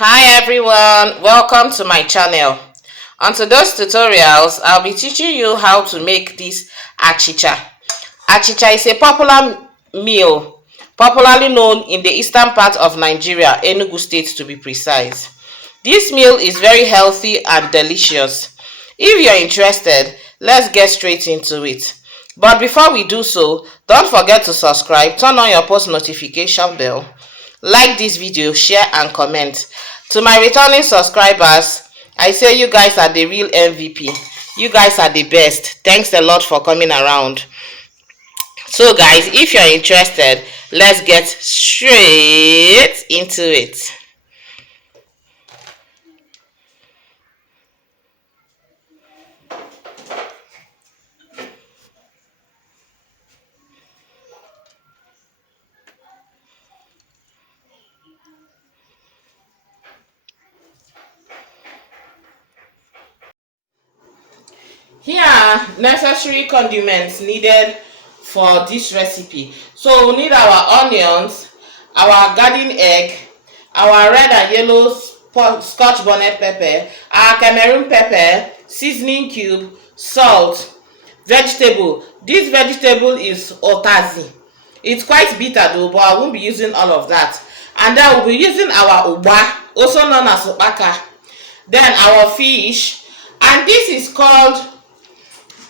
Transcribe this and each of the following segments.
Hi everyone, welcome to my channel. On today's tutorials, I'll be teaching you how to make this achicha. Achicha is a popular meal, popularly known in the eastern part of Nigeria, Enugu State to be precise. This meal is very healthy and delicious. If you're interested, let's get straight into it. But before we do so, don't forget to subscribe, turn on your post notification bell, like this video, share and comment. To my returning subscribers, I say you guys are the real MVP. You guys are the best. Thanks a lot for coming around. So guys, if you're interested, let's get straight into it. Here are necessary condiments needed for this recipe. So we need our onions, our garden egg, our red and yellow scotch bonnet pepper, our Cameroon pepper, seasoning cube, salt, vegetable. This vegetable is otazi. It's quite bitter though, but I won't be using all of that. And then we'll be using our uba, also known as opaka. Then our fish, and this is called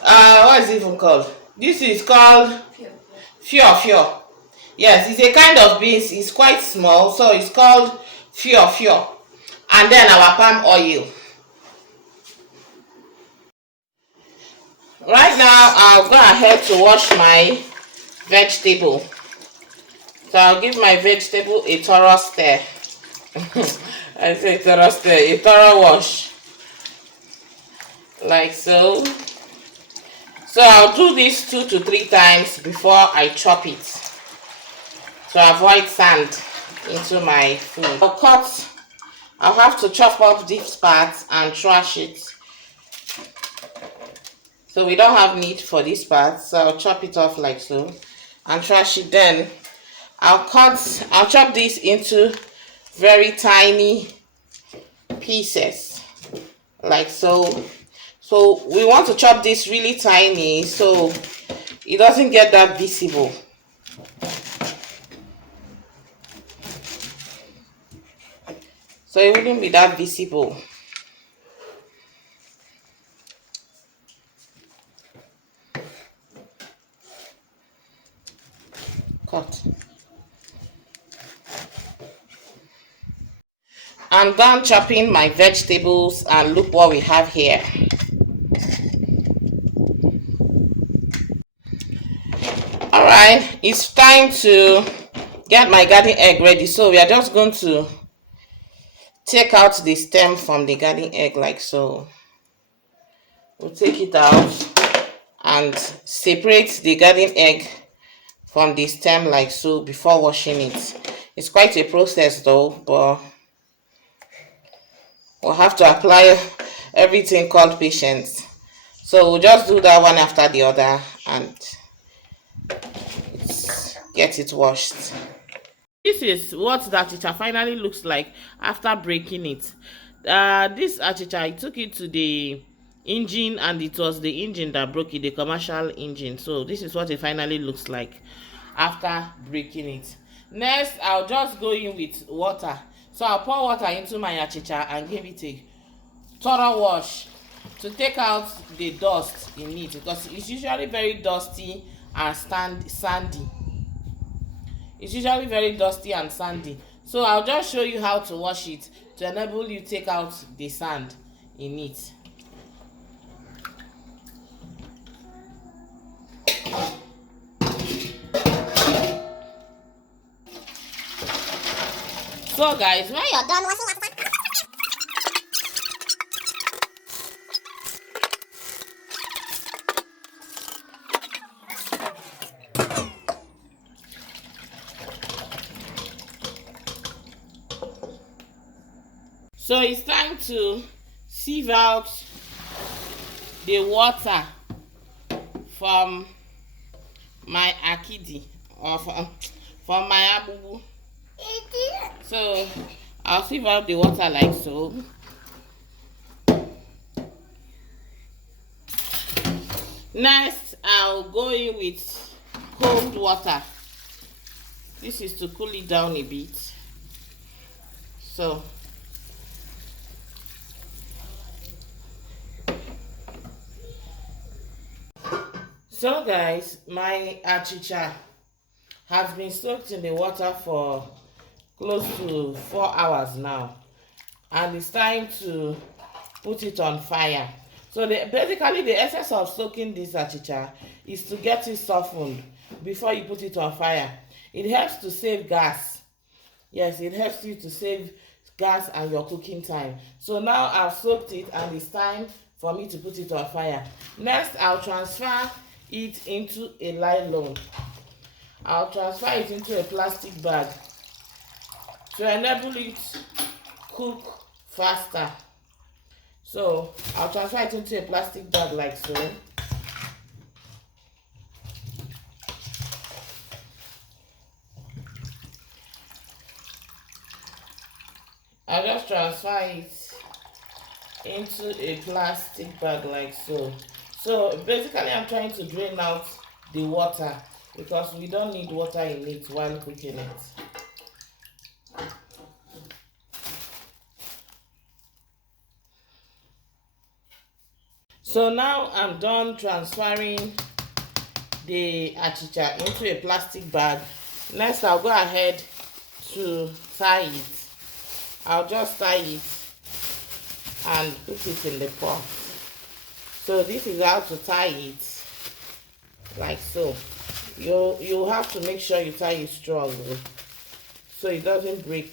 what is it even called? This is called fio. Yes, it's a kind of beans. It's quite small, so it's called fio. And then our palm oil. Right now, I'll go ahead to wash my vegetable. So I'll give my vegetable a thorough stir. I say thorough stir, a thorough wash. Like so. So I'll do this 2 to 3 times before I chop it, to avoid sand into my food. I'll have to chop up these parts and trash it. So we don't have need for this part, so I'll chop it off like so and trash it. Then I'll chop this into very tiny pieces like so. So we want to chop this really tiny so it doesn't get that visible. So it wouldn't be that visible. Cut. I'm done chopping my vegetables and look what we have here. Alright, it's time to get my garden egg ready. So we are just going to take out the stem from the garden egg like so. We'll take it out and separate the garden egg from the stem like so before washing it. It's quite a process though, but we'll have to apply everything called patience. So we'll just do that one after the other and get it washed. This is what the achicha finally looks like after breaking it. This achicha, I took it to the engine and it was the engine that broke it, the commercial engine. So this is what it finally looks like after breaking it. Next, I'll just go in with water. So I'll pour water into my achicha and give it a thorough wash to take out the dust in it, because it's usually very dusty and sandy. It's usually very dusty and sandy. So I'll just show you how to wash it to enable you take out the sand in it. So guys, when you're done washing your so it's time to sieve out the water from my akidi or from my abubu. So I'll sieve out the water like so. Next, I'll go in with cold water. This is to cool it down a bit. So guys, my achicha has been soaked in the water for close to 4 hours now, and it's time to put it on fire. So basically the essence of soaking this achicha is to get it softened before you put it on fire. It helps to save gas. Yes, it helps you to save gas and your cooking time. So now I've soaked it and it's time for me to put it on fire. Next, I'll transfer it into a nylon. I'll transfer it into a plastic bag to enable it cook faster. So I'll transfer it into a plastic bag like so. I'll just transfer it into a plastic bag like so. So basically I'm trying to drain out the water because we don't need water in it while cooking it. So now I'm done transferring the achicha into a plastic bag. Next, I'll go ahead to tie it. I'll just tie it and put it in the pot. So this is how to tie it, like so. You have to make sure you tie it strong so it doesn't break.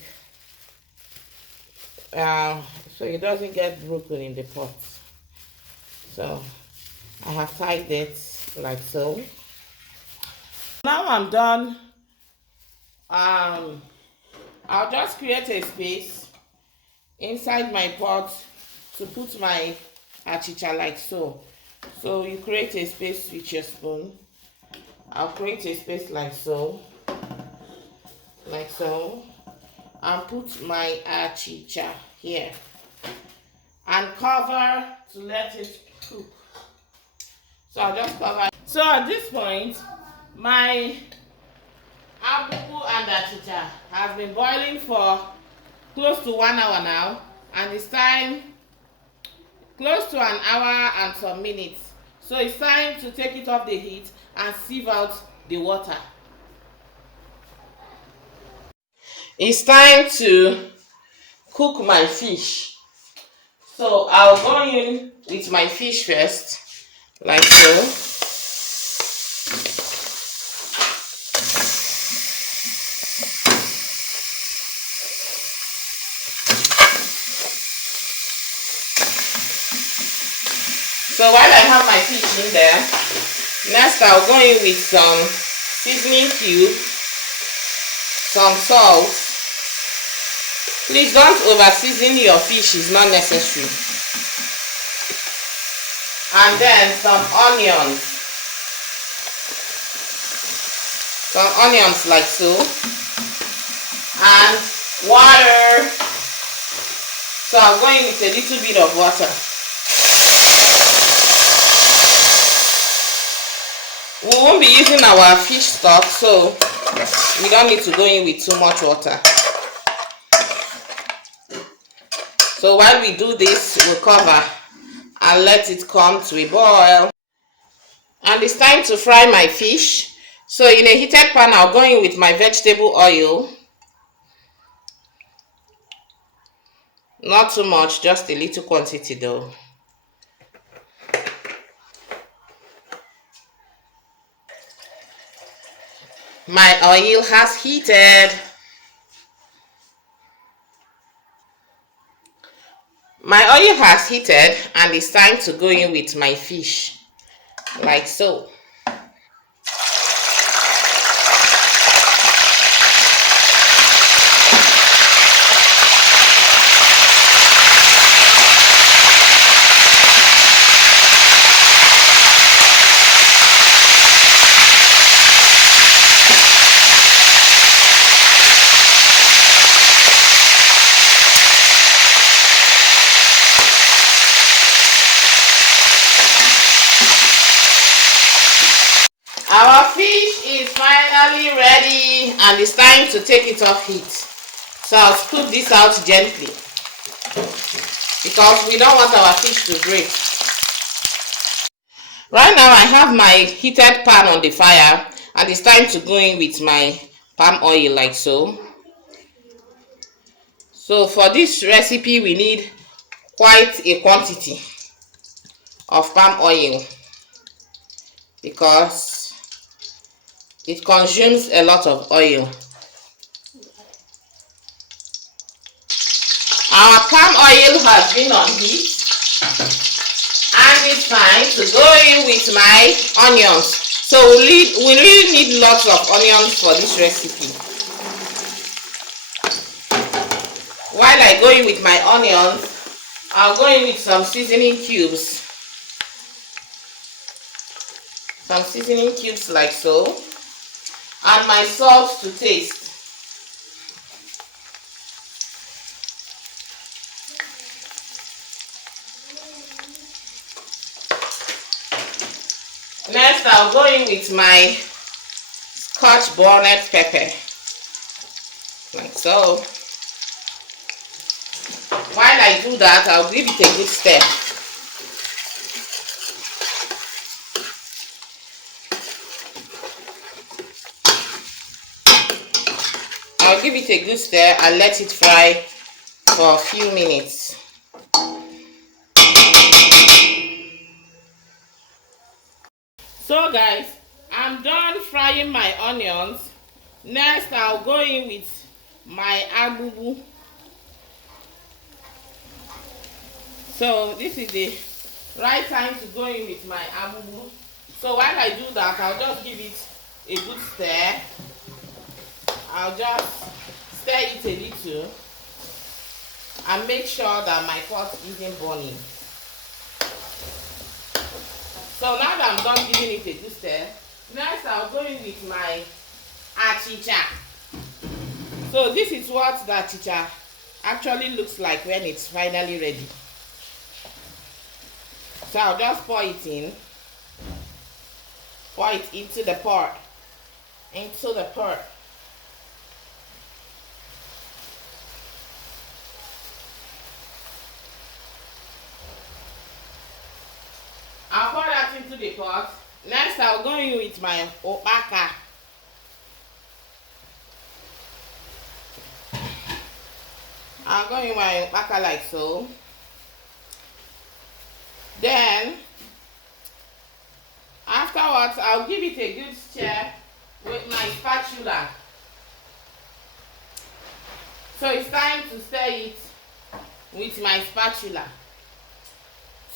So it doesn't get broken in the pot. So I have tied it like so. Now I'm done. I'll just create a space inside my pot to put my achicha like so. So you create a space with your spoon. I'll create a space like so, and put my achicha here and cover to let it cook. So I'll just cover. So at this point, my abubu and achicha has been boiling for close to 1 hour now, and it's time close to an hour and some minutes. So it's time to take it off the heat and sieve out the water. It's time to cook my fish. So I'll go in with my fish first, like so. So while I have my fish in there, next I'll go in with some seasoning cube, some salt. Please don't over season your fish, it's not necessary. And then some onions. Some onions like so. And water. So I'm going with a little bit of water. We won't be using our fish stock, so we don't need to go in with too much water. So while we do this, we'll cover and let it come to a boil. And it's time to fry my fish. So in a heated pan, I'll go in with my vegetable oil. Not too much, just a little quantity though. My oil has heated. My oil has heated and it's time to go in with my fish, like so. finally ready and it's time to take it off heat. So I'll scoop this out gently because we don't want our fish to break. Right now I have my heated pan on the fire and it's time to go in with my palm oil like so. So for this recipe we need quite a quantity of palm oil because it consumes a lot of oil. Our palm oil has been on heat and it's time to go in with my onions. So we really need lots of onions for this recipe. While I go in with my onions, I'll go in with some seasoning cubes. Some seasoning cubes like so. And my salt to taste. Next, I'll go in with my Scotch bonnet pepper, like so. While I do that, I'll give it a good stir. I'll give it a good stir and let it fry for a few minutes. So guys, I'm done frying my onions. Next, I'll go in with my abubu. So this is the right time to go in with my abubu. So while I do that, I'll just give it a good stir. I'll just stir it a little and make sure that my pot isn't burning. So now that I'm done giving it a good stir, next I'll go in with my achicha. So this is what the achicha actually looks like when it's finally ready. So I'll just pour it in. Pour it into the pot. Into the pot. I'll pour that into the pot. Next, I'll go in with my opaka. I'll go in with my opaka like so. Then, afterwards, I'll give it a good stir with my spatula. So it's time to stir it with my spatula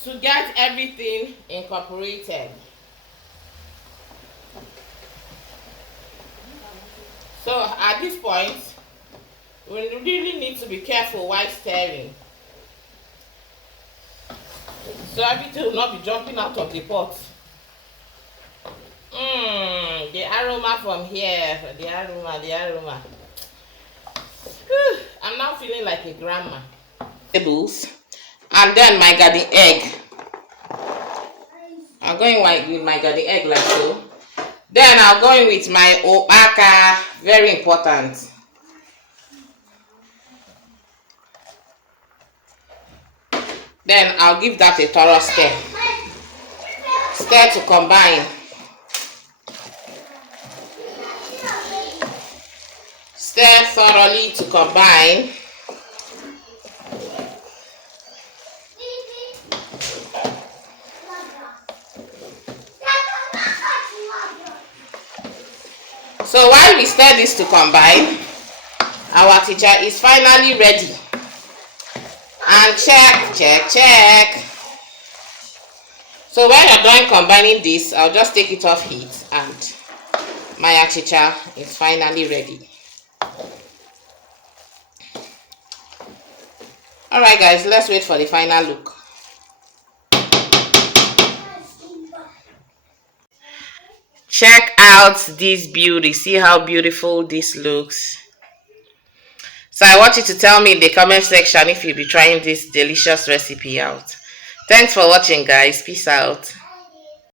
to get everything incorporated. So at this point, we really need to be careful while stirring, so everything will not be jumping out of the pot. The aroma from here, the aroma. I'm now feeling like a grandma. Tables. And then my garden egg. I'm going with my garden egg like so. Then I'll go in with my opaka, very important. Then I'll give that a thorough stir. Stir to combine. Stir thoroughly to combine. So while we stir this to combine, our achicha is finally ready. And check. So when you're done combining this, I'll just take it off heat and my achicha is finally ready. Alright guys, let's wait for the final look. Check out this beauty. See how beautiful this looks. So I want you to tell me in the comment section if you'll be trying this delicious recipe out. Thanks for watching guys. Peace out.